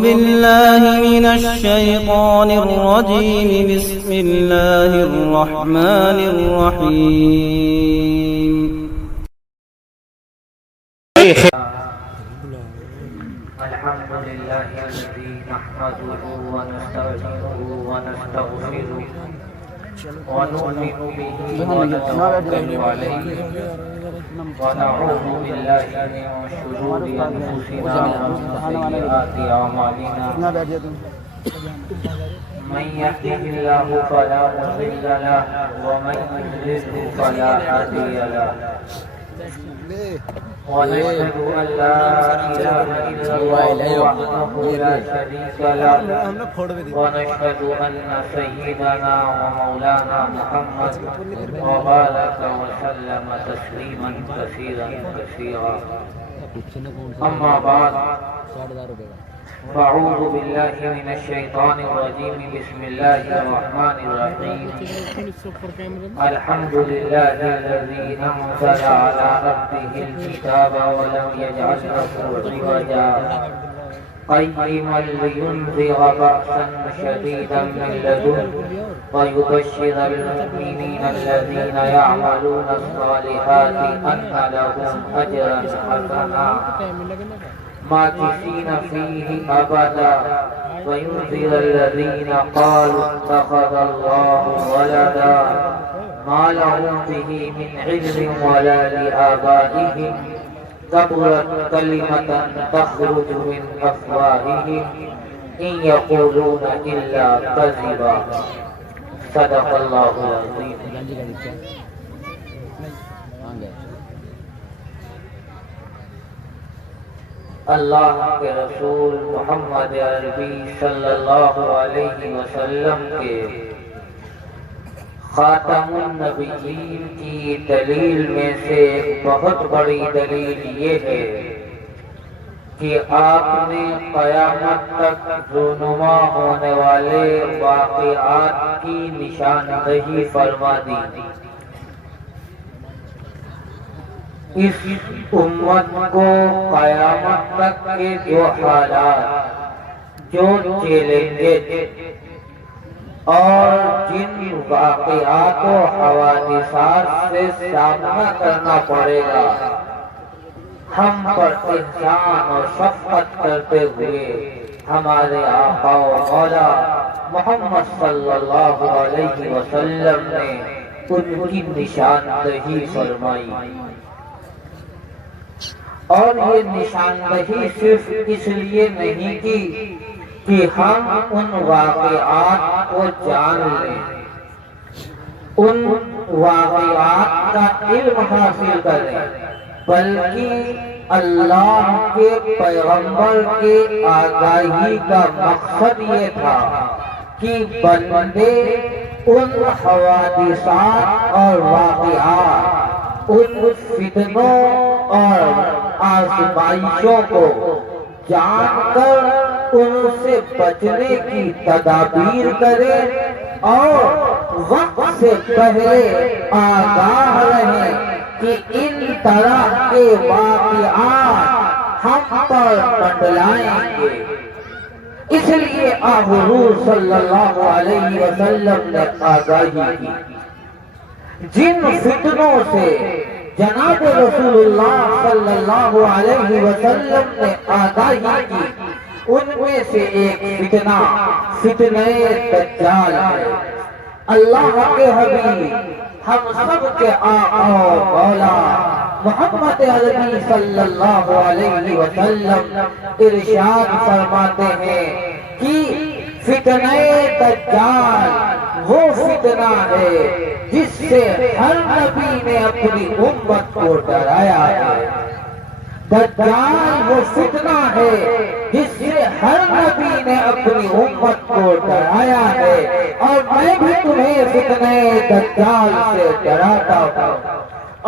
بالله من الشيطان الرجيم. بسم الله الرحمن الرحيم. الحمد لله الذي نحمده ونستعينه ونستغفره ونؤمن به ونتوكل عليه ونعوذ بالله من شرور أنفسنا ومن سيئات أعمالنا. من يهده الله فلا مضل له ومن يضلل فلا هادي له. ونشهد أن لا إله إلا الله وحده لا شريك له. ونشهد أن سيدنا ومولانا محمد وبارك وسلم تسليما كثيرا كثيرا. أما بعد، فأعوذ بالله من الشيطان الرجيم. بسم الله الرحمن الرحيم. الحمد لله الذي أنزل على عبده الكتاب ولم يجعل له عوجا قيما لينذر بأسا شديدا من لدنه ويبشر المؤمنين الذين يعملون الصالحات أن لهم أجرا حسنا ماكثين فيه أبدا وينذر الذين قالوا اتخذ الله ولدا ما لهم به من علم ولا لآبائهم كبرت كلمة تخرج من أفواههم إن يقولون إلا كذبا. صدق الله العظيم. اللہ کے رسول محمد عربی صلی اللہ علیہ وسلم کے خاتم النبیین کی دلیل میں سے ایک بہت بڑی دلیل یہ ہے کہ آپ نے قیامت تک رونما ہونے والے واقعات کی نشاندہی فرما دی. اس امت کو قیامت تک کے جو حالات، جو چیلنجز اور جن واقعات و حوادثات سے سامنا کرنا پڑے گا، ہم پر احسان اور شفقت کرتے ہوئے ہمارے آقا و مولا محمد صلی اللہ علیہ وسلم نے ان کی نشاندہی فرمائی. اور یہ نشاندہی صرف اس لیے نہیں کی کہ ہم ان واقعات کو جان لیں، ان واقعات کا علم حاصل کریں، بلکہ اللہ کے پیغمبر کے آگاہی کا مقصد یہ تھا کہ بندے ان حوادثات اور واقعات، ان فتنوں اور آزمائشوں کو جان کر ان سے بچنے کی تدابیر کرے اور وقت سے پہلے آگاہ رہیں کہ ان طرح کے واقعات ہم پر منڈلائیں گے. اس لیے حضور صلی اللہ علیہ وسلم نے آگاہی کی. جن فتنوں سے جناب رسول اللہ صلی اللہ علیہ وسلم نے آگاہی کی، ان میں سے ایک فتنہ فتنہ دجال ہے. اللہ کے حبیب ہم سب کے آقا و مولا محمد عربی صلی اللہ علیہ وسلم ارشاد فرماتے ہیں کہ فتنہ دجال وہ فتنہ ہے جس سے ہر نبی نے اپنی امت کو ڈرایا ہے. دجال وہ فتنہ ہے جس سے ہر نبی نے اپنی امت کو ڈرایا ہے، اور میں بھی تمہیں فتنہ دجال سے ڈراتا ہوں.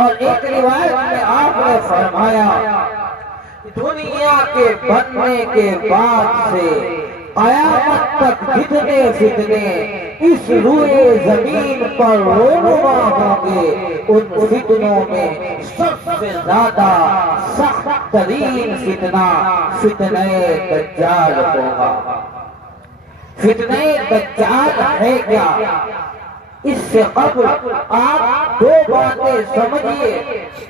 اور ایک روایت میں آپ نے فرمایا دنیا کے بننے کے بعد سے قیامت تک جتنے فتنے اس روئے زمین پر رونما ہوں گے، ان فتنوں میں سب سے زیادہ سخت ترین فتنہ فتنہ دجال ہوگا۔ فتنہ دجال ہے کیا؟ اس سے قبل آپ دو باتیں سمجھیے،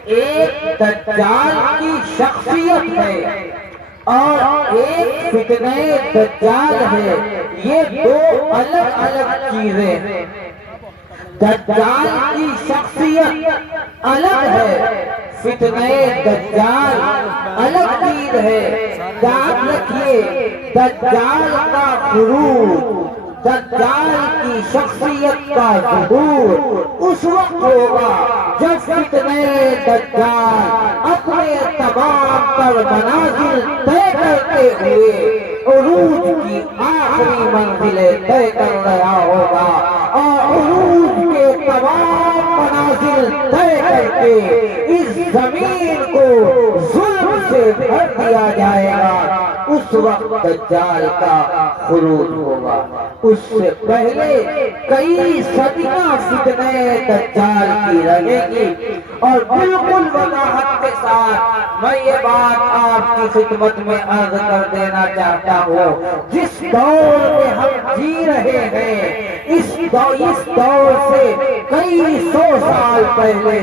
ایک دجال کی شخصیت ہے اور ایک فتنہ دجال ہے، یہ دو الگ الگ چیزیں ہیں۔ دجال کی شخصیت الگ ہے، فتنہ دجال الگ چیز ہے۔ یاد رکھیے، دجال کا خروج، دجال کی شخصیت کا ظہور اس وقت ہوگا جب فتنہ دجال اپنے تمام تر منازل طے کرتے ہوئے عروج کی آخری منزلیں طے کر رہا ہوگا، اور عروج کے تمام منازل طے کر کے اس زمین کو ظلم سے بھر دیا جائے گا، اس وقت دجال کا خروج ہوگا۔ اس سے پہلے کئی صدیاں فتنہ دجال کی رہے گی، اور بالکل وضاحت کے ساتھ میں یہ بات آپ کی خدمت میں عرض کر دینا چاہتا ہوں، جس دور میں ہم جی رہے ہیں، اس دور سے کئی سو سال پہلے،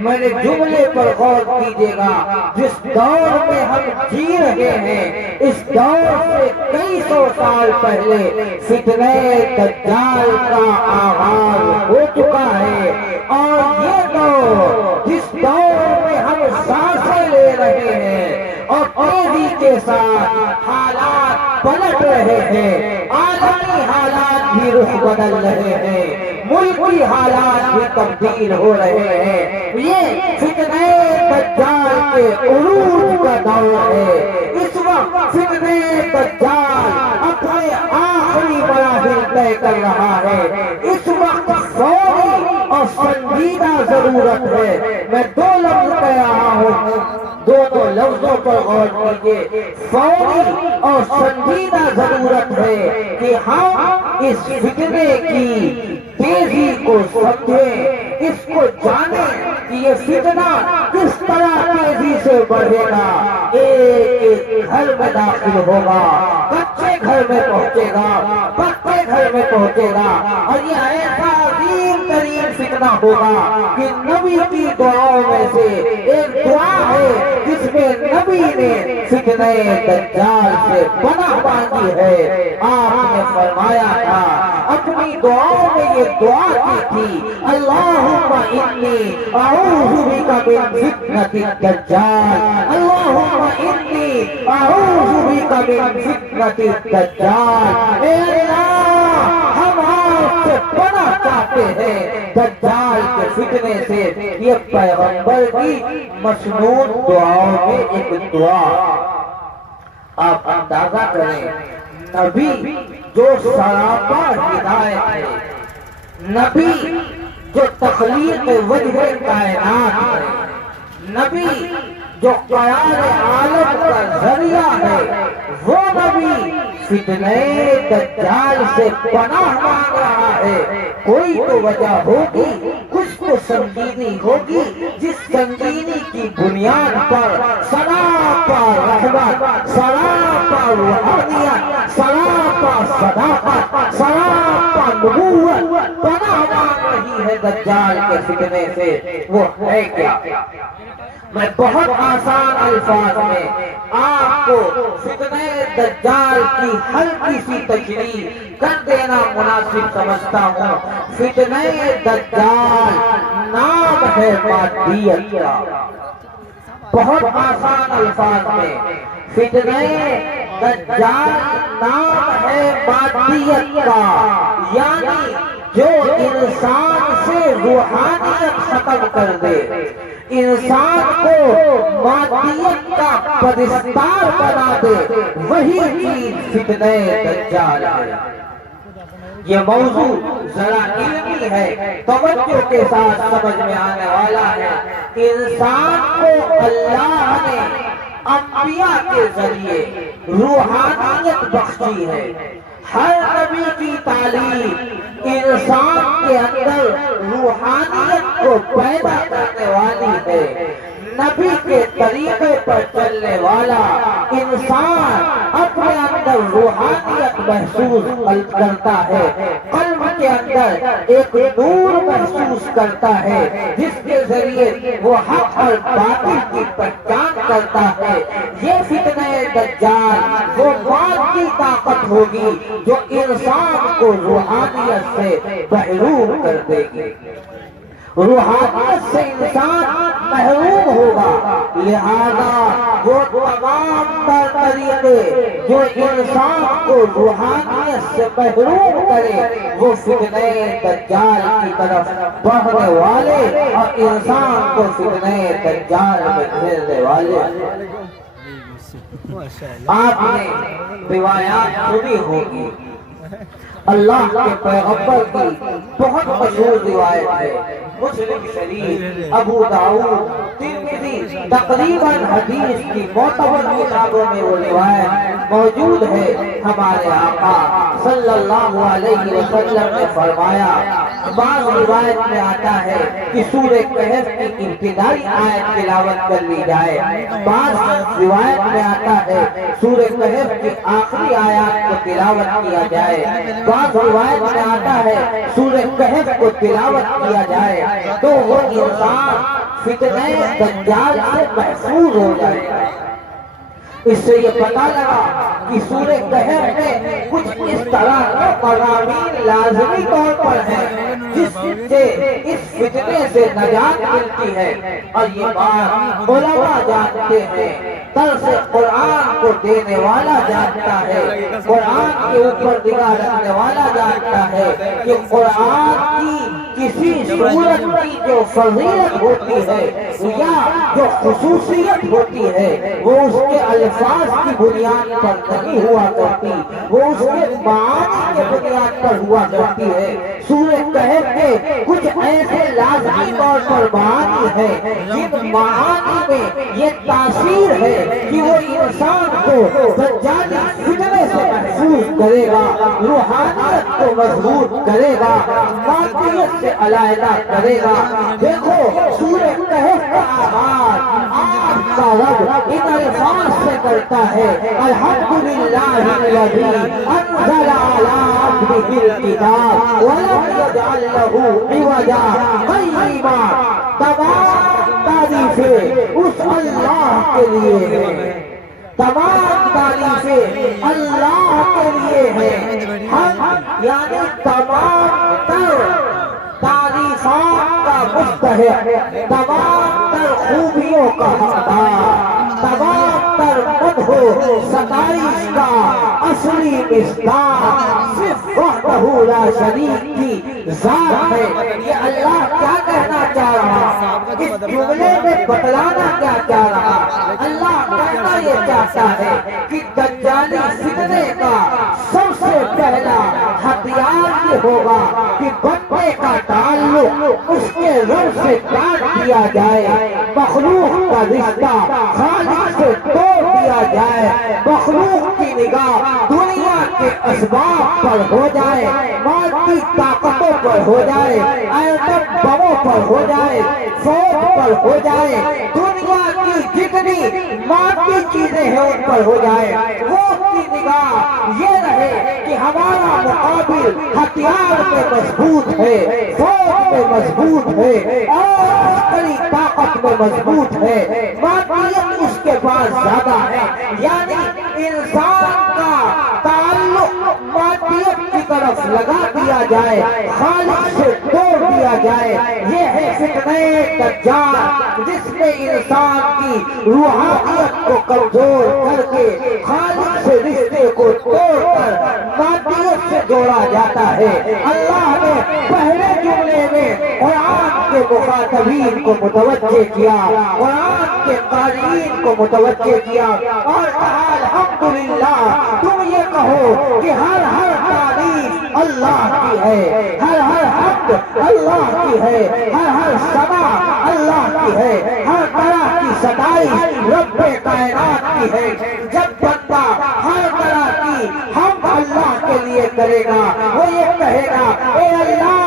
میں نے جملے پر غور کیجیے گا، جس دور میں ہم جی رہے ہیں اس دور سے کئی سو سال پہلے فتنہ دجال کا آغاز ہو چکا ہے، اور یہ دور جس دور میں ہم سانسیں لے رہے ہیں اور تیزی کے ساتھ حالات پلٹ رہے ہیں، عالمی حالات بھی رخ بدل رہے ہیں، ملکی حالات بھی تبدیل ہو رہے ہیں، یہ فتنہ دجال کے عروج کا دور ہے۔ اس وقت فتنہ دجال اپنے آخری مراحل طے کر رہا ہے، اس وقت فوری اور سنجیدہ ضرورت ہے۔ میں دو لفظ کہہ رہا ہوں، دونوں لفظوں پر غور کیجیے، فوری اور سنجیدہ ضرورت ہے کہ ہم اس فتنے کی تیزی کو سمجھیں، اس کو جانیں کہ یہ فتنہ کس طرح تیزی سے بڑھے گا، ایک گھر میں داخل ہوگا، کچے گھر میں پہنچے گا، پکے گھر میں پہنچے گا، اور یہ ایسا عظیم ترین فتنہ ہوگا کہ نبی کی دعاؤں میں سے ایک دعا ہے جس میں نبی نے فتنہ دجال سے پناہ مانگی ہے۔ آپ نے فرمایا تھا، اپنی دعاؤں میں یہ دعا کی تھی، اللہم انی اعوذ بک من فتنة الدجال، اللہم انی اعوذ بک من فتنة الدجال، اے اللہ ہم آپ سے پناہ چاہتے ہیں دجال کے فتنے سے۔ یہ پیغمبر کی مسنون دعاؤں میں ایک دعا، آپ اندازہ کریں، نبی جو سراپا ہدایت ہے، نبی جو تخلیق وجہ کائنات ہے، نبی جو قیام عالم کا ذریعہ ہے، وہ نبی فتنہ دجال سے پناہ مانگ رہا ہے۔ کوئی تو وجہ ہوگی، کچھ تو سنگینی ہوگی، جس سنگینی کی بنیاد پر سراپا رحمت، سراپا روحانیت، سراپا صداقت، سراپا نبوت پناہ مانگ رہی ہے دجال کے فتنے سے۔ وہ ہے کیا؟ میں بہت آسان الفاظ میں آپ کو فتنہ دجال کی ہلکی سی تشریح کر دینا مناسب سمجھتا ہوں۔ فتنہ دجال نام ہے مادیت کا، بہت آسان الفاظ میں فتنہ دجال نام ہے مادیت کا، یعنی جو انسان سے روحانیت ختم کر دے، انسان کو مادیت کا پرستار بنا دے، وہی چیز فتنہ دجال ہے۔ یہ موضوع ذرا علمی ہے، توجہ کے ساتھ سمجھ میں آنے والا ہے۔ انسان کو اللہ نے انبیاء کے ذریعے روحانیت بخشی ہے۔ ہر نبی کی تعلیم انسان کے اندر روحانیت کو پیدا کرنے والی ہے۔ نبی کے طریقے پر چلنے والا انسان اپنے اندر روحانیت محسوس کرتا ہے، قلب کے اندر ایک نور محسوس کرتا ہے جس کے ذریعے وہ حق اور باطل کی پہچان کرتا ہے۔ یہ فتنہ دجال وہ مادی طاقت ہوگی جو انسان کو روحانیت سے محروم کر دے گی۔ روحانیت سے انسان محروم ہوگا، لہذا وہ تمام تر طریقے جو انسان کو روحانیت سے محروم کرے وہ فتنہ دجال کی طرف بڑھنے والے اور انسان کو فتنہ دجال میں گھیرنے والے۔ آپ نے روایات سنی ہوگی، اللہ کے پیغمبر کی بہت مشہور روایت ہے، مسلم شریف، ابو داؤد، ترمذی، تقریباً حدیث کی معتبر کتابوں میں وہ روایت موجود ہے۔ ہمارے آقا صلی اللہ علیہ وسلم نے فرمایا، بعض روایت میں آتا ہے کہ سورہ کہف کی ابتدائی آیت تلاوت کر لی جائے، بعض روایت میں آتا ہے سورہ کہف کی آخری آیات کو تلاوت کیا جائے، بعض روایت میں آتا ہے سورہ کہف کو تلاوت کیا جائے تو وہ انسان فتنہ دجال سے محفوظ ہو جائے گا۔ اس سے یہ پتہ لگا کہ سورہ کہف میں کچھ اس طرح کے مضامین لازمی طور پر ہیں جس سے اس فتنے سے نجات ملتی ہے، اور یہ بات علماء جانتے ہیں، درس قرآن کو دینے والا جانتا ہے، قرآن کے اوپر نگاہ رکھنے والا جانتا ہے کہ قرآن کی کسی سورت کی جو فضیلت ہوتی ہے یا جو خصوصیت ہوتی ہے وہ اس کے الفاظ کی بنیاد پر نہیں ہوا کرتی، وہ اس کے معانی کے بنیاد پر ہوا کرتی ہے۔ سورہ کہف کے کچھ ایسے لازمی طور پر معانی ہے جن معانی میں یہ تاثیر ہے کہ وہ انسان کو دجالی فتنے سے محفوظ کرے گا، روحانیت کو مضبوط کرے گا، مادیت سے علیحدہ کرے گا۔ دیکھو سورہ کہف کا آغاز آپ کا رب ان الفاظ سے کرتا ہے، الحمدللہ الذی انزل علی عبدہ الکتاب ولم یجعل لہ عوجا قیما۔ تمام تعریفیں اس اللہ کے لیے ہیں، تمام تعریفیں اللہ کے لیے ہیں۔ ہم یعنی تمام تر تعریفات کا مستحق، تمام تر خوبیوں کا حقدار، تمام تر مدح و ستائش کا اصلی مصداق صرف وحدہ لا شریک کی ذات ہے۔ یہ اللہ کیا کہنا چاہ رہا، اس جملے میں بتلانا کیا چاہ رہا؟ اللہ کہنا یہ چاہتا ہے کہ دجالی فتنے کا سب سے پہلا ہتھیار یہ ہوگا کہ بندے کا تعلق اس کے رب سے کاٹ دیا جائے، مخلوق کا رشتہ خالق سے توڑ دیا جائے، مخلوق کی نگاہ دنیا کے اسباب پر ہو جائے، مادی طاقتوں پر ہو جائے، ایٹم بموں پر ہو جائے، فوج پر ہو جائے، دنیا کی جتنی مادی چیزیں ہیں ان پر ہو جائے، وہ کی نگاہ یہ رہے کہ ہمارا مقابل ہتھیار میں مضبوط ہے، فوج میں مضبوط ہے، اور عسکری طاقت میں مضبوط ہے، مادیت اس کے پاس زیادہ ہے، یعنی انسان کا تعلق مادیت کی طرف لگا دیا جائے، خالق سے توڑ دیا جائے۔ یہ ہے فتنہ دجال جس میں انسان کی روحانیت کو کمزور کر کے خالق سے رشتے کو توڑ کر مادیت سے جوڑا جاتا ہے۔ اللہ نے پہلے جملے میں قرآن کے مخاطبین کو متوجہ کیا، قرآن کے قارئین کو متوجہ کیا اور کہا الحمدللہ، تم یہ کہو کہ ہر ہر تعریف اللہ کی ہے، ہر ہر حمد اللہ کی ہے، ہر ہر ثنا اللہ کی ہے، ہر طرح کی ستائش رب کائنات کی ہے۔ جب بندہ ہر طرح کی ہم اللہ کے لیے کرے گا، وہ یہ کہے گا اے اللہ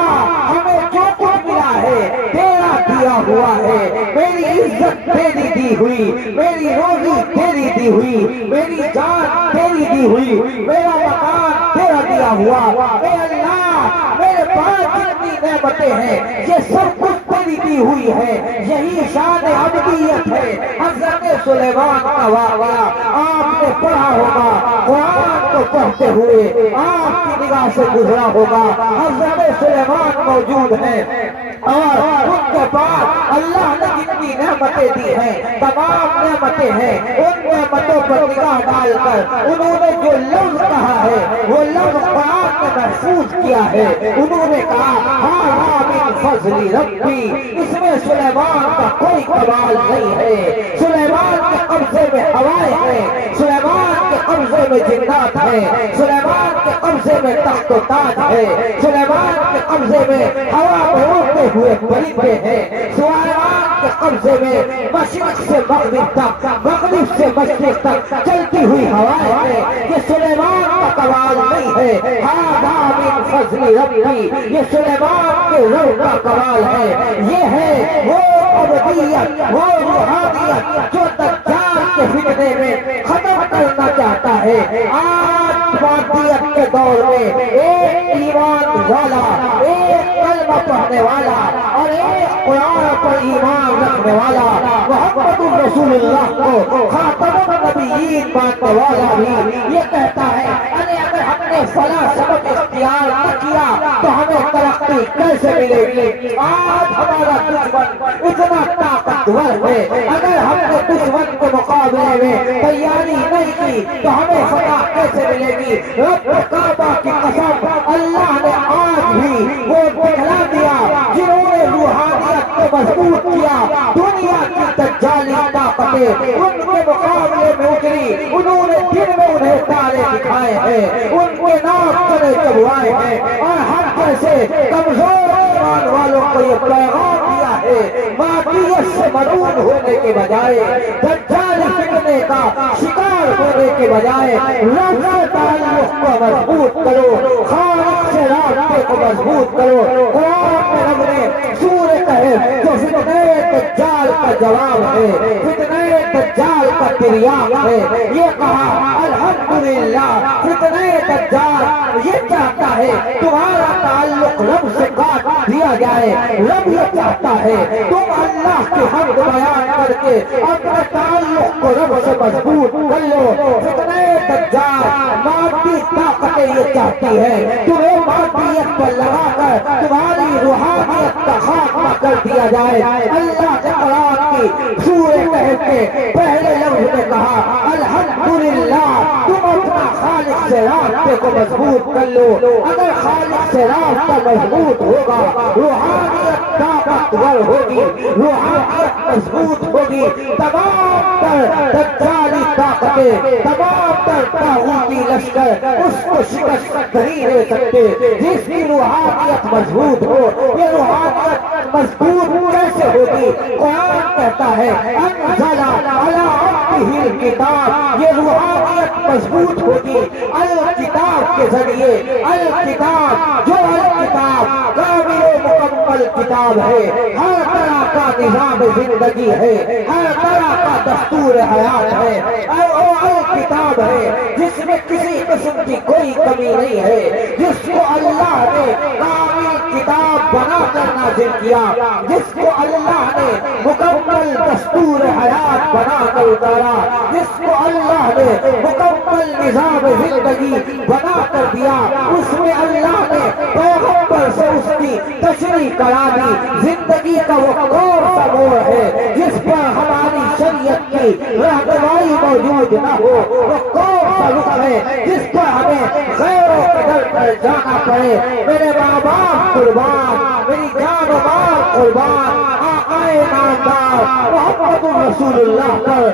ہمیں جو کچھ ملا ہے تیرا دیا ہوا ہے، میری عزت تیری دی ہوئی، میری روزی تیری دی ہوئی، میری جان تیری دی ہوئی، میرا مکان تیرا دیا ہوا، اے اللہ میرے پاس جتنی نعمتیں ہیں یہ سب کچھ تیری دی ہوئی ہے۔ یہی شان عبدیت ہے۔ حضرت سلیمان کا واقعہ آپ نے پڑھا ہوگا، قرآن کو پڑھتے ہوئے آپ کی نگاہ سے گزرا ہوگا۔ حضرت سلیمان موجود ہیں اور ان کے پاس اللہ نے جتنی نعمتیں دی ہیں تمام نعمتیں ہیں، ان نعمتوں پر نگاہ ڈال کر انہوں نے جو لفظ کہا ہے وہ لفظ قرآن میں محفوظ کیا ہے۔ انہوں نے کہا ہاں من فضل ربی، اس میں سلیمان کا کوئی کمال نہیں ہے۔ سلیمان کے قبضے میں ہوائیں ہیں، سلیمان کے قبضے میں جنات ہیں، سلیمان کے قبضے میں تخت و تاج ہے، سلیمان کے قبضے میں ہوا میں اڑتے ہوئے پرندے ہیں، سلیمان کے قبضے میں مشرق سے مغرب تک، مغرب سے مشرق تک چلتی ہوئی ہوائیں ہیں۔ یہ سلیمان کا کمال نہیں ہے، ہاں من فضل ربی، یہ سلیمان کے رب کا کمال ہے۔ یہ ہے وہ عبدیت، وہ روحانیت جو دجال کے فتنے میں ختم کرنا چاہتا ہے۔ آج مادیت کے دور میں ایک ایمان والا، ایک کلمہ پڑھنے والا اور ایک قرآن پر ایمان رکھنے والا، محمد رسول اللہ کو خاتم النبیین ماننے والا بھی یہ کہتا ہے اگر ہم نے فلاں سبق اختیار نہ کیا تو ہمیں ترقی کیسے ملے گی؟ آج ہمارا دشمن اتنا طاقتور ہے، اگر ہم نے دشمن کے مقابلے میں تیاری نہیں کی تو ہمیں فتح کیسے ملے گی؟ رب کعبہ کی قسم، اللہ نے آج بھی وہ دکھلا دیا جنہوں نے روحانیت کو مضبوط کیا، دنیا کی دجالی طاقتیں ان کے مقابلے میں اتری، انہوں نے دن میں انہیں تارے دکھائے ہیں، ان کے نام چلے چبوائے ہیں، اور ہم جیسے کمزور ایمان والوں کو یہ پیغام دیا ہے مادیت سے مرعوب ہونے کے بجائے، دجالی فتنے کا شکار ہونے کے بجائے رب سے تعلق کو مضبوط کرو، خالق سے رابطے کو مضبوط کرو۔ قرآن میں رب نے سورہ کہف جو فتنہ دجال کا جواب ہے، فتنہ دجال کا تریاق ہے، یہ کہا الحمدللہ فتنہ دجال یہ چاہتا ہے تمہارا تعلق رب سے کاٹ دیا جائے، رب یہ چاہتا ہے تم اللہ کی حمد بیان کر کے اپنے تعلق کو رب سے مضبوط کر لو۔ فتنہ دجال مادی طاقتیں یہ چاہتی ہے تمہیں مادیت پر لگا کر تمہاری روحانیت کا خاتمہ کر دیا جائے۔ اللہ نے قرآن کی سورہ کہف کے پہلے لفظ میں کہا الحمدللہ، تم اپنا خالق سے رابطے کو مضبوط کر لو۔ اگر خالق سے رابطہ مضبوط ہوگا روحانیت طاقتور ہوگی، روحانیت مضبوط ہوگی، تمام تر دجالی طاقتیں، تمام تر طاغوتی لشکر اس کو شکست نہیں دے سکتے۔ جس کی روحانیت مضبوط ہو، یہ روحانیت مضبوط کیسے ہوگی؟ قرآن کہتا ہے انزل علی عبدہ الکتاب، یہ روحانیت مضبوط ہوگی الکتاب کے ذریعے۔ الکتاب جو الکتاب کامل و مکمل کتاب ہے، ہر طرح کا نظام زندگی ہے، ہر طرح کا دستور حیات ہے، الکتاب ہے جس میں کسی قسم کی کوئی کمی نہیں ہے، جس کو اللہ نے کامل کتاب بنا کر نازل کیا، جس کو اللہ نے مکمل دستور حیات بنا کر اتارا، جس کو اللہ نے مکمل نظام زندگی بنا کر دیا، اس میں اللہ نے پیغمبر سے اس کی تشریح کرا دی۔ زندگی کا وہ کون سا موڑ ہے جس پر ہماری شریعت کی رہنمائی موجود نہ ہو؟ وہ کون سا رخ ہے جس پر ہمیں غیروں کے در پر جانا پڑے؟ میرے ماں باپ قربان، میری جان و مال قربان، آقائے نامدار محمد رسول اللہ پر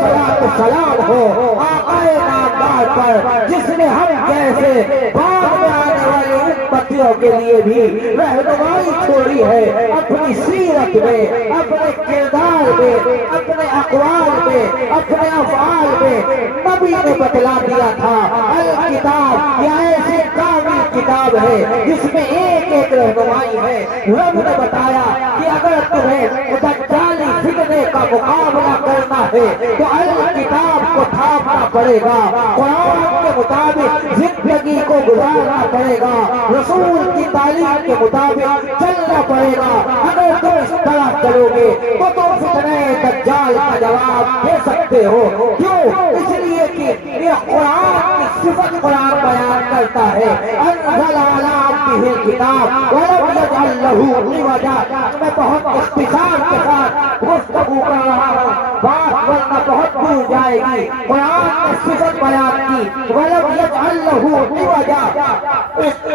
صلاۃ و سلام ہو، آقائے نامدار پر جس نے ہم جیسے بعد میں آنے والی امتیوں کے لیے بھی رہنمائی چھوڑی ہے، اپنی سیرت میں، اپنے کردار میں، اپنے اقوال میں، اپنے افعال میں نبی نے بتلا دیا تھا۔ الکتاب یہ ایسی کامل کتاب ہے جس میں ایک ایک رہنمائی ہے۔ رب نے بتایا کہ اگر تمہیں دجالی فتنے کا مقابلہ کرنا ہے تو الکتاب کو تھامنا پڑے گا، قرآن کے مطابق زندگی کو گزارنا پڑے گا، رسول کی تعلیم کے مطابق چلنا پڑے گا۔ اگر تم اس طرح چلو گے تو تم فتنہ دجال کا جواب دے سکتے ہو۔ کیوں؟ اس لیے کہ یہ قرآن کی صفت قرآن بیان کرتا ہے، انزل علی عبدہ الکتاب ولم یجعل لہ عوجا۔ میں بہت اختصار کے ساتھ گفتگو کر رہا ہوں، بات ورنہ بہت دور جائے گی۔ قرآن نے صفت بیان کی وَلَمْ يَجْعَلْ لَهُ عِوَجًا۔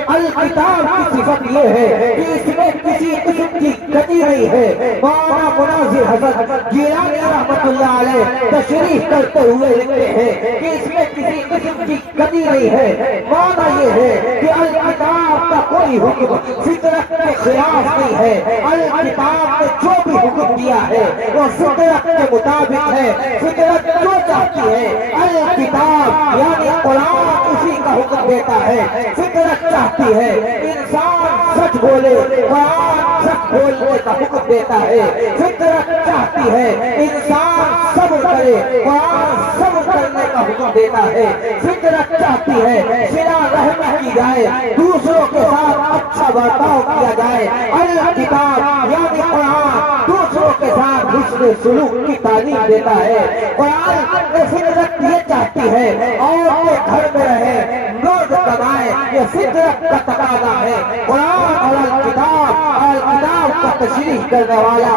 الکتاب کی صفت یہ ہے کہ اس میں کسی قسم کی کمی نہیں ہے۔ مولانا مناظر حضرت جیلانی رحمۃ اللہ علیہ تشریح کرتے ہوئے لکھتے ہیں کہ اس میں کسی قسم کی کمی نہیں ہے۔ معنی یہ ہے کہ الکتاب کا کوئی حکم فطرت کے خلاف نہیں ہے۔ الکتاب نے جو بھی حکم دیا ہے وہ فطرت کے مطابق ہے، فطرت جو چاہتی ہے۔ الکتاب یعنی قرآن اسی کا حکم دیتا ہے، فطرت چاہتی ہے انسان سچ بولے، قرآن سچ بولنے کا حکم دیتا ہے۔ فطرت چاہتی ہے انسان صبر کرے، قرآن صبر کرنے کا حکم دیتا ہے۔ فطرت چاہتی ہے صلہ رحمی کی جائے، دوسروں کے ساتھ اچھا برتاؤ کیا جائے۔ الکتاب یعنی قرآن دوسروں کے ساتھ حسن سلوک کی تعلیم دیتا ہے۔ قرآن فطرت یہ چاہتی ہے عورتیں گھر میں رہے، مرد کمائے، یہ فطرت کا تقاضا ہے۔ قرآن اور الکتاب کا تشریح کرنے والا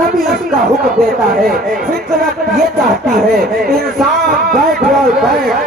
نبی اس کا حکم دیتا ہے۔ فطرت یہ چاہتی ہے انسان بیٹھ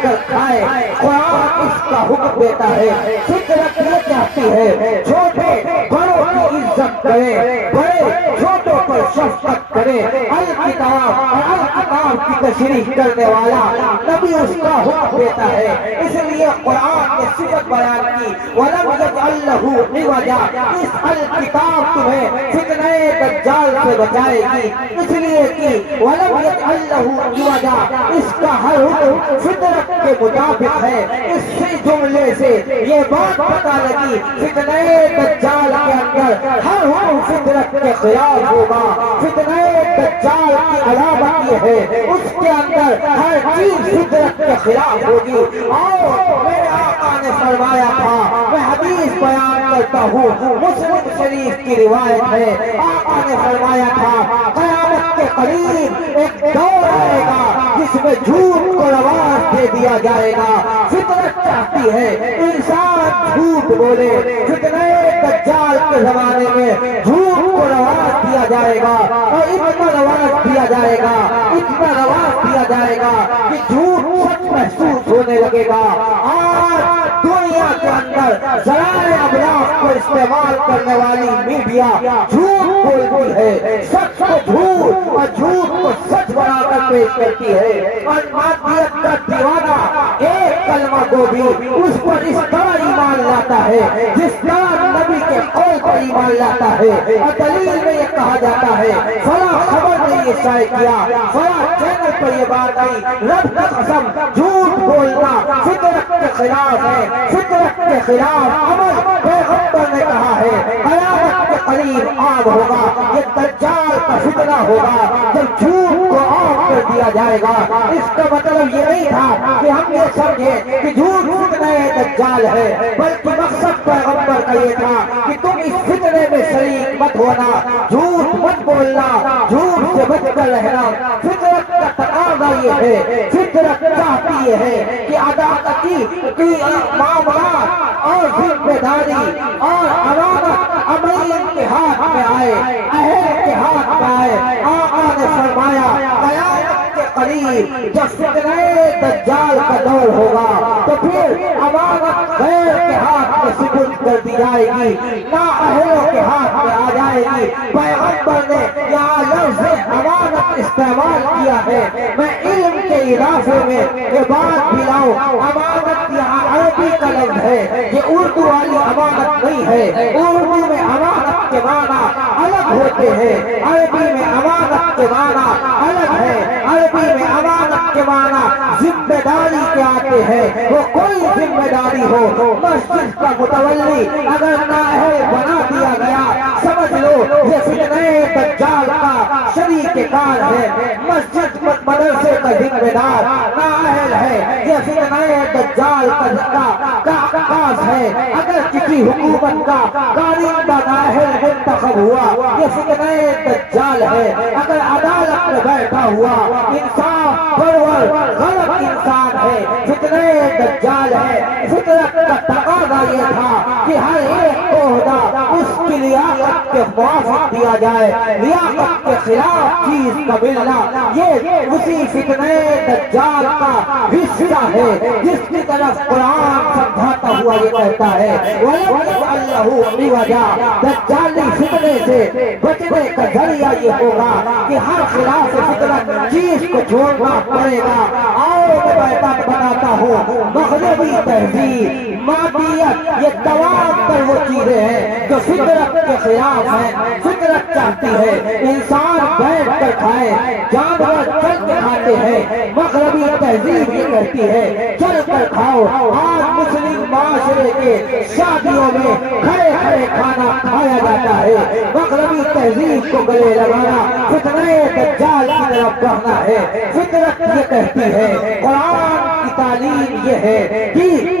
کر کھائے، قرآن اس کا حکم دیتا ہے۔ فطرت یہ چاہتی ہے چھوٹے بڑوں کی عزت کرے، بڑے چھوٹوں پر شفقت کرے۔ الکتاب کی تشریح کرنے والا نبی اس کا حکم دیتا ہے۔ اس لیے قرآن نے صفت بیان کی وَلَمْ يَجْعَلْ لَهُ عِوَجًا۔ اس الکتاب تمہیں فتنہ دجال سے بچائے گی، اس لیے کہ وَلَمْ يَجْعَلْ لَهُ عِوَجًا اس کا ہر حکم فطرت کے مطابق ہے۔ اس سے جملے سے یہ بات پتہ لگی فتنہ دجال کے اندر ہر حکم فطرت کے خلاف ہوگا۔ فتنہ دجال کی علامت یہ ہے اس کے اندر ہر چیز فطرت کے خلاف ہوگی۔ اور میرے آقا نے فرمایا تھا، میں حدیث بیان کرتا ہوں، مسلم شریف کی روایت ہے، آقا نے فرمایا تھا قیامت کے قریب ایک دور آئے گا جس میں جھوٹ کو رواج دے دیا جائے گا۔ فطرت چاہتی ہے انسان جھوٹ بولے، فتنہ دجال کے زمانے میں جھوٹ کو رواج دیا جائے گا، اور اتنا رواج دیا جائے گا، اتنا رواج دیا جائے گا کہ جھوٹ سچ محسوس ہونے لگے گا۔ آج دنیا کے اندر ذرائع ابلاغ کو استعمال کرنے والی میڈیا جھوٹ بولتی ہے، سچ کو جھوٹ اور جھوٹ کو سچ بنا کر پیش کرتی ہے، اور مادیت کا دیوانہ ایک کلمہ کو بھی اس پر اس طرح ایمان لاتا ہے جس طرح نبی کے قول پر ایمان لاتا ہے۔ اور دلیل میں یہ کہا جاتا ہے فلاں خبر نے یہ شائع کیا، فلاں چینل پر یہ بات آئی، رب کا قسم جھوٹ بولنا فطرت کے خلاف ہے، فطرت کے خلاف عمل پیغمبر نے کہا ہے۔ قیامت کے قریب عام ہوگا، یہ دجال کا فتنہ ہوگا جب جھوٹ کو عام کر دیا جائے گا۔ اس کا مطلب یہ نہیں تھا کہ ہم یہ سمجھے کہ جھوٹ فتنہ دجال ہے، بلکہ مقصد پیغمبر کا یہ تھا کہ تم اس فتنے میں شریک مت ہونا، جھوٹ مت بولنا، جھوٹ سے بچ کر رہنا۔ فطرت کا تقاضا یہ ہے، فطرت چاہتی یہ ہے کہ عدالتی کی معاملات اور ذمہ داری اور امانت امین کے ہاتھ میں آئے، اہل کے ہاتھ میں آئے۔ آقا نے فرمایا قیامت کے قریب جب فتنہ دجال کا دور ہوگا تو پھر امانت غیر کے ہاتھ میں سپرد کر دی جائے گی، نہ اہلوں کے ہاتھ میں آ جائے گی۔ پیغمبر نے یہاں لفظ امانت استعمال کیا ہے، میں علم کے اضافے میں یہ بات بھی لاؤں، امانت یہاں کا لفظ ہے، یہ اردو والی امانت نہیں ہے۔ اردو میں امانت کے معنی الگ ہوتے ہیں، عربی میں امانت کے معنی الگ ہے۔ عربی میں امانت کے معنی ذمہ داری کے آتے ہیں۔ وہ کوئی ذمہ داری ہو، مسجد کا متولی اگر نااہل بنا دیا گیا، سمجھ لو یہ فتنہ دجال کا شریک کار ہے۔ مسجد مدرسے کا ذمہ دار نااہل ہے، یہ فتنہ دجال کا کاز ہے۔ اگر کسی حکومت کا کارندہ نااہل منتخب ہوا، یہ فتنہ دجال ہے۔ اگر عدالت میں بیٹھا ہوا انصاف پرور غلط انسان ہے، فتنہ دجال ہے۔ فطرت کا تقاضا یہ تھا کہ ہر ایک عہدہ اس کی لیاقت کے موافق دیا جائے، لیاقت کے خلاف چیز کا ملنا یہ اسی فتنہ دجال کا حصہ ہے، جس کی طرف قرآن سمجھاتا ہوا یہ کہتا ہے وَلَمْ يَجْعَلْ لَهُ عِوَجًا۔ دجالی فتنے سے بچنے کا ذریعہ یہ ہوگا کہ ہر خلاف فطرت چیز کو چھوڑنا پڑے گا۔ اور میں بتاتا ہوں مغربی تہذیب، مادیت، یہ تمام تر وہ چیزیں ہیں جو فطرت کے خلاف ہیں۔ فطرت چاہتی ہے انسان بیٹھ کر کھائے، جانور چل کے کھاتے ہیں۔ مغربی تہذیب یہ کہتی ہے چل کر کھاؤ۔ آج مسلم معاشرے کے شادیوں میں کھڑے کھڑے کھانا کھایا جاتا ہے۔ مغربی تہذیب کو گلے لگانا فتنہ دجال کی طرف بڑھنا ہے۔ فطرت یہ کہتی ہے، قرآن کی تعلیم یہ ہے کہ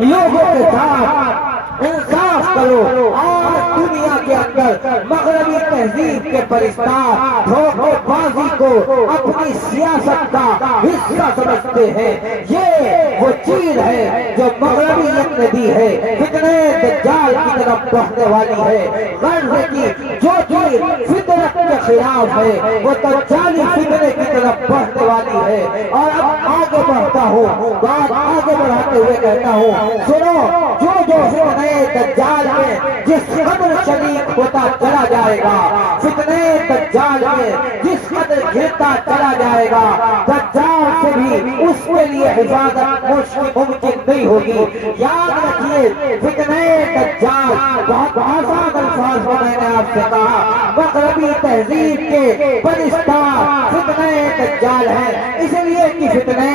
لوگوں کے ساتھ انصاف کرو۔ اور دنیا کے اندر مغربی تہذیب کے پرستار دھوکے بازی کو اپنی سیاست کا حصہ سمجھتے ہیں۔ یہ وہ چیز ہے جو مغربیت نے دی ہے، فتنہ دجال کی طرف بڑھنے والی ہے۔ غرض کی جو چیز فطرت کے خلاف ہے وہ دجالی فتنے کی طرف بڑھنے والی ہے۔ اور اب آگے بڑھتا ہوں، بات آگے بڑھاتے ہوئے کہتا ہوں سنو، جو فتنہ دجال میں جس قدر شریک ہوتا چلا جائے گا، فتنہ دجال میں جس قدر گرتا چلا جائے گا، دجال سے بھی اس کے لیے حفاظت ممکن نہیں ہوگی۔ یاد رکھیے فتنہ دجال بہت آسان الفاظ میں نے آپ سے کہا، مغربی تہذیب کے پرستار فتنہ دجال ہے، اس لیے کہ فتنہ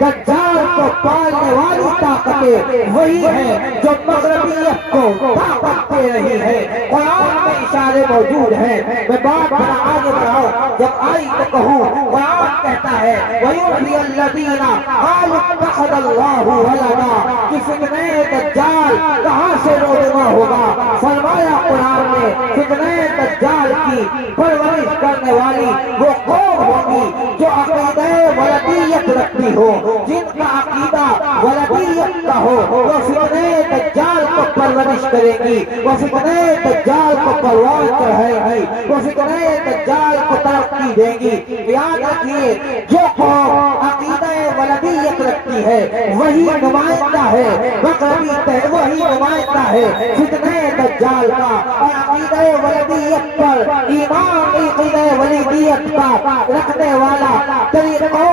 دجال کو پالنے والی طاقتیں وہی ہیں جو مغربیت کو طاقت دے رہی ہے۔ قرآن میں اشارے موجود ہیں، میں بات بڑا آگے بڑھاؤں، جب آئی تو کہوں، قرآن کہتا ہے وَيُحْيِي الَّذِينَ قَالُوا اتَّخَذَ اللَّهُ وَلَدًا، کہ فتنہ دجال کہاں سے رونما ہوگا؟ فرمایا قرآن نے فتنہ دجال کی پرورش کرنے والی وہ قوم ہوگی جو عقیدہ ولدیت رکھتی ہو، جن کا عقیدہ ولدیت کا ہو، وہ فتنہ دجال کو پرورش کرے گی، وہ فتنہ دجال کو پرواز چڑھائے گی، وہ فتنہ دجال کو ترقی دے گی۔ یاد رکھیے جو قوم عقیدہ ولدیت رکھتی ہے وہی نمائندہ ہے، وہی نمائندہ ہے فتنہ دجال کا۔ اور عقیدہ ولدیت پر ایمان، عقیدہ ولدیت کا رکھنے والا طریقوں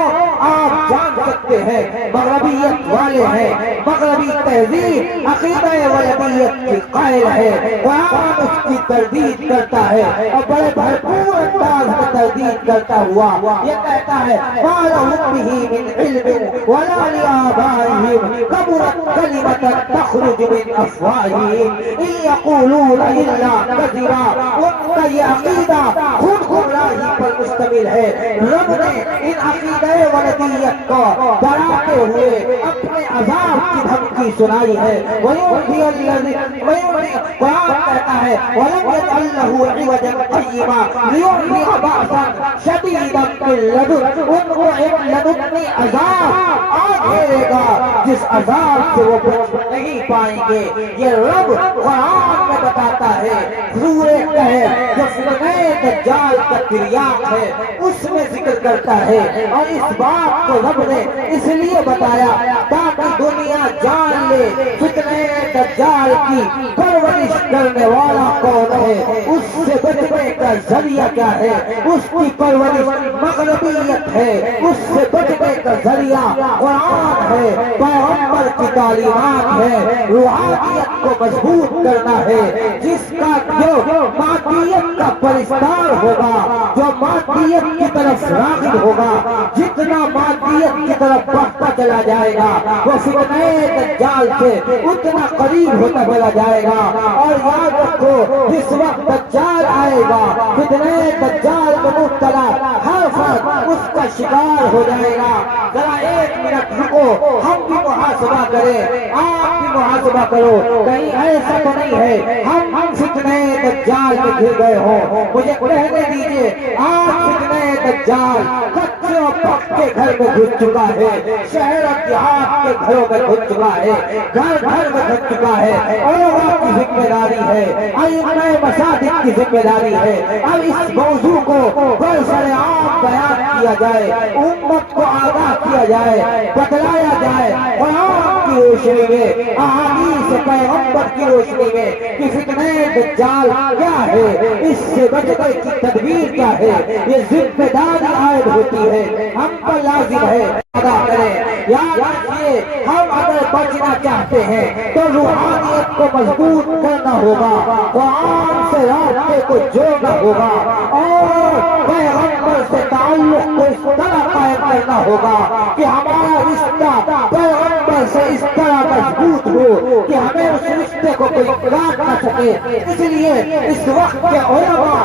آپ جان سکتے ہیں، مغربیت والے ہیں۔ مغربی تہذیب عقیدہ ولدیت کی قائل ہے، قرآن اس کی تردید کرتا ہے اور بڑے بھرپور انداز میں تردید کرتا ہوا یہ کہتا ہے مَا لَهُم بِهِ مِنْ عِلْمٍ وَلَا لِآبَائِهِمْ كَبُرَتْ كَلِمَةً تَخْرُجُ مِنْ أَفْوَاهِهِمْ إِنْ يَقُولُونَ إِلَّا كَذِبًا۔ ان کا یہ عقیدہ خود گمراہی پر مشتمل ہے۔ رب نے ان عقیدہ ولدیت کو ڈراتے ہوئے اپنے عذاب کی دھمکی سنائی ہے۔ قرآن کہتا ہے وَلَمْ يَجْعَلْ لَهُ عِوَجًا قَيِّمًا لِيُنذِرَ بَأْسًا شَدِيدًا مِنْ لَدُنْهُ، ان کو ایک لدنی عذاب آ گھیرے گا جس عذاب سے وہ بچ نہیں پائیں گے۔ یہ رب قرآن میں بتاتا ہے۔ سورہ کہف جو فتنہ دجال کا تریاق ہے اس میں ذکر کرتا ہے، اور اس بات کو رب نے اس لیے بتایا تاکہ دنیا جان لے فتنہ دجال کی پرورش پرورش کرنے والا کون ہے، اس سے بچنے کا ذریعہ کیا ہے؟ اس کی پرورش مغربیت ہے، اس سے بچنے کا ذریعہ قرآن ہے، پیغمبر کی تعلیمات ہے، روحانیت کو مضبوط کرنا ہے۔ جس کا جو مادیت کا پرستار ہوگا، جو مادیت کی طرف راغب ہوگا، جتنا مادیت کی طرف بڑھتا چلا جائے گا وہ فتنہ دجال سے اتنا قریب ہوتا چلا جائے گا۔ اور یاد رکھو جس وقت دجال آئے گا، فتنہ دجال میں مبتلا ہر فرد اس کا شکار ہو جائے گا۔ ذرا ایک منٹ رکو، ہم بھی محاسبہ کریں، آپ بھی محاسبہ کرو، کہیں ایسا تو نہیں ہے ہم فتنہ دجال میں گر گئے ہوں۔ مجھے کہنے دیجئے، آج فتنہ دجال کچے اور پکے گھر میں گھس چکا ہے، شہر اور دیہات کے گھروں میں گھس چکا ہے، گھر گھر میں گھس چکا ہے۔ علماء کی ذمہ داری ہے، ائمہ مساجد کی ذمہ داری ہے، اب اس موضوع کو برسر عام بیان کیا جائے، امت کو آگاہ کیا جائے، بتلایا جائے قرآن کی روشنی میں، احادیث پیغمبر کی روشنی میں کہ فتنہ دجال کیا ہے، اس سے بچنے کی تدبیر کیا ہے۔ یہ ذمہ داری عائد ہوتی ہے، ہم پر لازم ہے ادا کریں۔ یاد رکھیے، ہم اگر بچنا چاہتے ہیں تو روحانیت کو مضبوط کرنا ہوگا، قرآن سے رابطے کو جوڑنا ہوگا، اور پیغمبر سے تعلق کو اس طرح قائم کرنا ہوگا کہ ہمارا رشتہ پیغمبر سے اس طرح مضبوط ہو کہ ہمیں اس رشتے کو کوئی کاٹ نہ سکے۔ اس لیے اس وقت کے علماء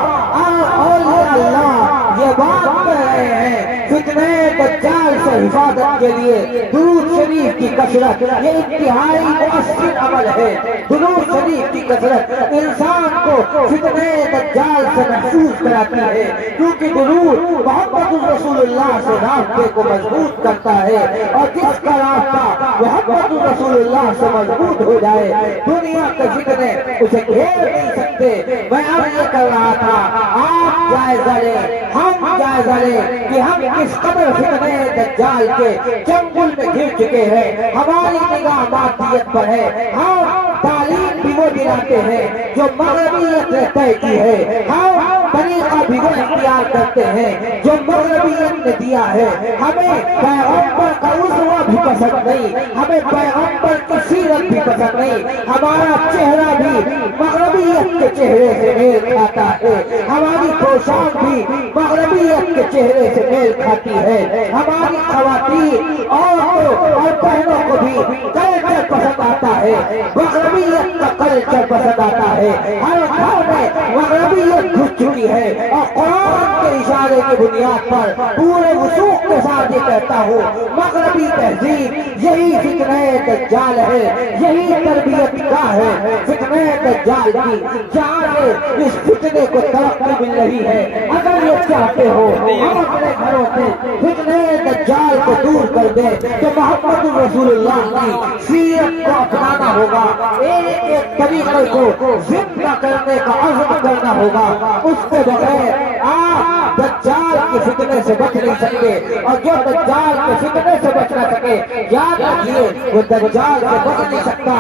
اولیاء اللہ یہ بات کر رہے ہیں، فتنہ دجال سے حفاظت کے لیے درود شریف کی کثرت یہ انتہائی مؤثر عمل ہے۔ درود شریف کی کثرت انسان کو فتنہ دجال سے محفوظ کراتی ہے، کیونکہ درود محمد رسول اللہ سے رابطے کو مضبوط کرتا ہے، اور جس کا رابطہ محمد رسول اللہ سے مضبوط ہو جائے دنیا کے فتنے اسے گھیر نہیں سکتے۔ میں اب یہ کر رہا تھا، آپ جائزہ لیں، ہم جائزہ لیں کہ ہم کس قدر فتنہ دجال کے چنگل میں گر چکے ہیں۔ ہماری نگاہ مادیت پر ہے، ہم تعلیم بھی وہ دلاتے ہیں جو مغربیت نے طے کی ہے، ہم طریقہ بھی وہ اختیار کرتے ہیں جو مغربیت نے دیا ہے۔ ہمیں پیغمبر کا اسوہ بھی پسند نہیں، ہمیں پیغمبر کی سیرت بھی پسند نہیں، ہمارا چہرہ بھی مغربیت کے چہرے سے میل کھاتا ہے، ہماری پوشاک بھی مغربیت کے چہرے سے میل کھاتی ہے، ہماری خواتین عورتوں اور بہنوں کو بھی کلچر پسند آتا ہے، مغربیت کا کلچر پسند آتا ہے۔ ہر گھر میں مغربیت گھس چکی ہے، اور قرآن کے اشارے کی بنیاد پر پورے وثوق کے ساتھ یہ کہتا ہوں، مغربی تہذیب یہی فتنہ دجال ہے، یہی تربیت کا ہے فتنہ دجال کی، جہاں سے اس فتنے کو ترقی مل رہی ہے۔ اگر یہ چاہتے ہو ہم اپنے گھروں سے فتنہ دجال کو دور کر دیں تو محمد رسول اللہ کی سیرت کو اپنانا ہوگا، ایک ایک طریقے کو زندہ کرنے کا عزم کرنا ہوگا۔ اس کے بغیر آپ دجال کے فتنے سے بچ نہیں سکتے، اور جو دجال کے فتنے سے بچ نہ سکے یاد رکھیے وہ دجال سے بچ نہیں سکتا۔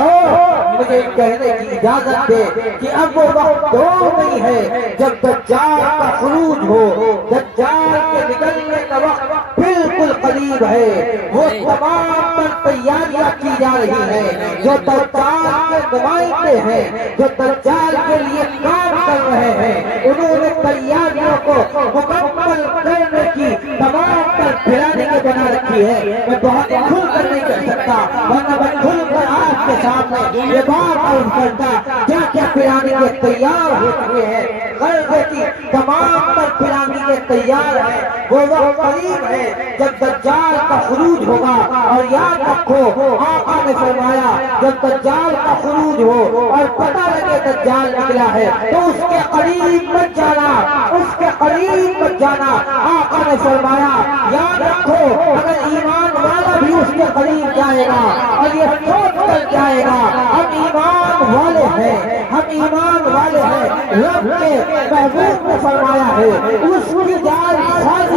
اور مجھے کہنے کی اجازت دے کہ اب وہ وقت دور نہیں ہے جب دجال کا خروج ہو، دجال کے نکلنے کا وقت بالکل قریب ہے۔ وہ تمام پر تیاریاں کی جا رہی ہیں، جو دجال کے نمائندے ہیں، جو دجال کے لیے کام کر رہے ہیں، انہوں نے تیاریوں کو مکمل کرنے کی تمام پر پھیلانے کے بنا رکھی ہے۔ میں بہت کھل کر نہیں کر سکتا، ورنہ میں کھل کر آپ کے سامنے یہ بات عرض کرتا کیا کیا پھیلانے کے تیار ہو چکے ہیں، غربے کی تمام پر پھیلانے کے تیار ہیں۔ وہ وقت قریب ہے جب دجال کا خروج ہوگا، اور یاد رکھو آقا نے فرمایا جب دجال کا خروج ہو اور پتہ لگے دجال نکلا ہے تو اس کے قریب مت جانا، اس کے قریب مت جانا۔ آقا نے فرمایا یاد رکھو اگر ایمان والا بھی اس کے قریب جائے گا اور یہ سوچ کر جائے گا ہم ایمان والے ہیں، ہم ایمان والے ہیں، رب کے محبوب نے فرمایا ہے اس کی جان سازی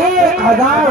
1000